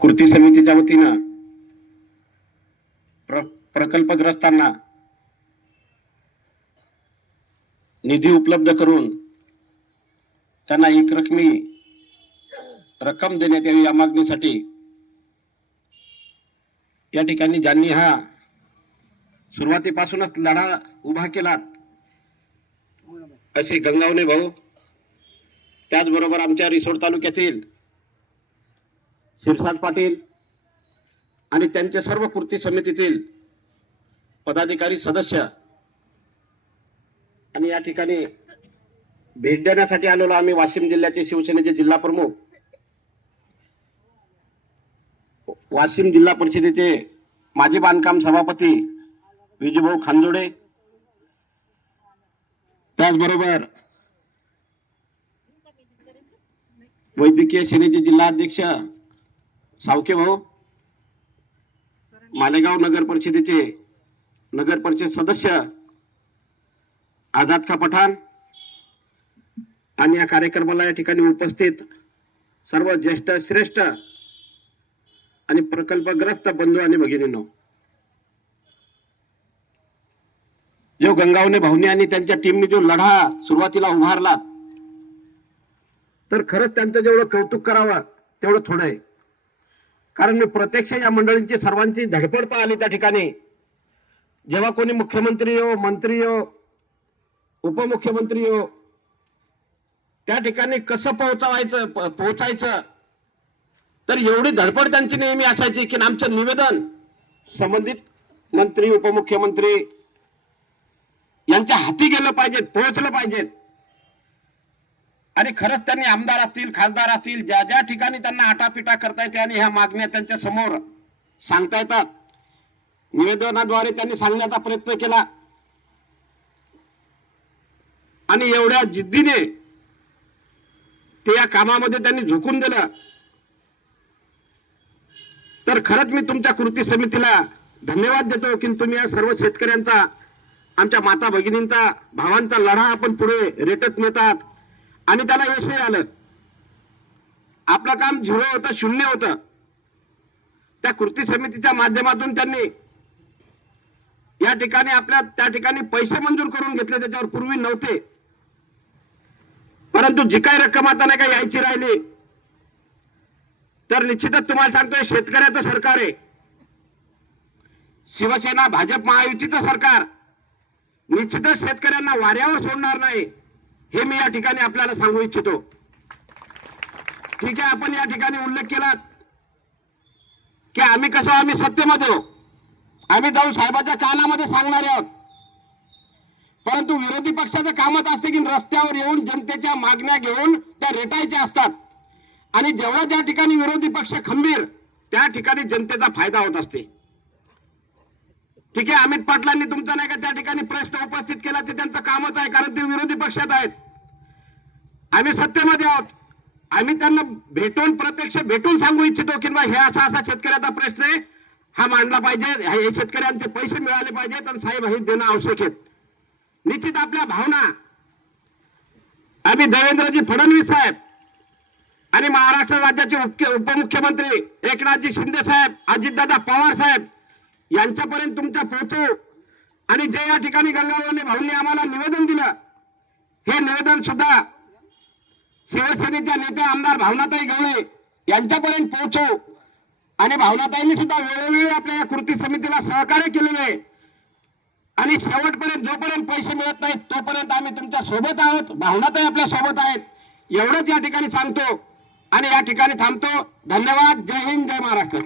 कृती समितीच्या वतीनं प्रकल्पग्रस्तांना निधी उपलब्ध करून त्यांना एकरकमी रक्कम देण्यात यावी या मागणीसाठी या ठिकाणी ज्यांनी हा सुरुवातीपासूनच लढा उभा केला असे गंगावणे भाऊ, त्याचबरोबर आमच्या रिसोड तालुक्यातील शिरसाट पाटील आणि त्यांच्या सर्व कृती समितीतील पदाधिकारी सदस्य आणि या ठिकाणी भेट देण्यासाठी आलेलो आम्ही वाशिम जिल्ह्याचे शिवसेनेचे जिल्हा प्रमुख, वाशिम जिल्हा परिषदेचे माजी बांधकाम सभापती विजयभाऊ खानजोडे, त्याचबरोबर वैद्यकीय सेनेचे जिल्हा अध्यक्ष सावके भाऊ, मालेगाव नगर परिषदेचे नगर परिषद सदस्य आझाद खा पठाण आणि या कार्यक्रमाला या ठिकाणी उपस्थित सर्व ज्येष्ठ श्रेष्ठ आणि प्रकल्पग्रस्त बंधू आणि भगिनींनो, जो गंगावणे भाऊनी आणि त्यांच्या टीमने जो लढा सुरुवातीला उभारला, तर खरंच त्यांचं जेवढं कौतुक करावं तेवढं थोडं आहे. कारण मी प्रत्यक्ष या मंडळींची सर्वांची धडपड पाहिली त्या ठिकाणी. जेव्हा कोणी मुख्यमंत्री हो, मंत्री हो, उपमुख्यमंत्री हो, त्या ठिकाणी कसं पोहोचायचं तर एवढी धडपड त्यांची नेहमी असायची की आमचं निवेदन संबंधित मंत्री उपमुख्यमंत्री यांच्या हाती गेलं पाहिजे, पोहोचलं पाहिजे. आणि खरंच त्यांनी आमदार असतील, खासदार असतील, ज्या ज्या ठिकाणी त्यांना आटापिटा करता येते आणि ह्या मागण्या त्यांच्या समोर सांगता येतात, निवेदनाद्वारे त्यांनी सांगण्याचा प्रयत्न केला आणि एवढ्या जिद्दीने ते या कामामध्ये त्यांनी झोकून दिलं. तर खरंच मी तुमच्या कृती समितीला धन्यवाद देतो की तुम्ही या सर्व शेतकऱ्यांचा, आमच्या माता भगिनींचा, भावांचा लढा आपण पुढे रेटत नेतात आणि त्याला यश आलं. आपलं काम 0 होतं, 0 होतं. त्या कृती समितीच्या माध्यमातून त्यांनी या ठिकाणी त्या ठिकाणी पैसे मंजूर करून घेतले, त्याच्यावर पूर्वी नव्हते. परंतु जी काही रक्कम आता नाही का यायची राहिली, तर निश्चितच तुम्हाला सांगतोय शेतकऱ्याचं सरकार आहे. शिवसेना भाजप महायुतीचं सरकार निश्चितच शेतकऱ्यांना वाऱ्यावर सोडणार नाही, हे मी या ठिकाणी आपल्याला सांगू इच्छितो. ठीक आहे, आपण या ठिकाणी उल्लेख केला की आम्ही सत्तेमध्ये आहोत, आम्ही जाऊन साहेबाच्या कानामध्ये सांगणार आहोत. परंतु विरोधी पक्षाचं कामच असते की रस्त्यावर येऊन जनतेच्या मागण्या घेऊन त्या रेटायच्या असतात आणि जेव्हा ज्या ठिकाणी विरोधी पक्ष खंबीर, त्या ठिकाणी जनतेचा फायदा होत असते. ठीक आहे, अमित पाटलांनी तुमचा नाही का त्या ठिकाणी प्रश्न उपस्थित केला, ते त्यांचं कामच आहे, कारण ते विरोधी पक्षात आहेत. आम्ही सत्तेमध्ये आहोत, आम्ही त्यांना प्रत्यक्ष भेटून सांगू इच्छितो की हे असा शेतकऱ्याचा प्रश्न आहे, हा मांडला पाहिजे, हे शेतकऱ्यांचे पैसे मिळाले पाहिजेत आणि साहेब हे देणं आवश्यक आहे. निश्चित आपल्या भावना आम्ही देवेंद्रजी फडणवीस साहेब आणि महाराष्ट्र राज्याचे उपमुख्यमंत्री एकनाथजी शिंदे साहेब, अजितदादा पवार साहेब यांच्यापर्यंत तुमच्या पोहोचू. आणि जे या ठिकाणी गंगावणे भाऊंनी आम्हाला निवेदन दिलं, हे निवेदन सुद्धा शिवसेनेच्या नेत्या आमदार भावनाताई गवळे यांच्यापर्यंत पोहोचू. आणि भावनाताईंनी सुद्धा वेळोवेळी आपल्या या कृती समितीला सहकार्य केलेले आहे. आणि शेवटपर्यंत जोपर्यंत पैसे मिळत नाहीत तोपर्यंत आम्ही तुमच्या सोबत आहोत, भावनाताई आपल्या सोबत आहेत, एवढंच या ठिकाणी सांगतो आणि या ठिकाणी थांबतो. धन्यवाद. जय हिंद, जय महाराष्ट्र.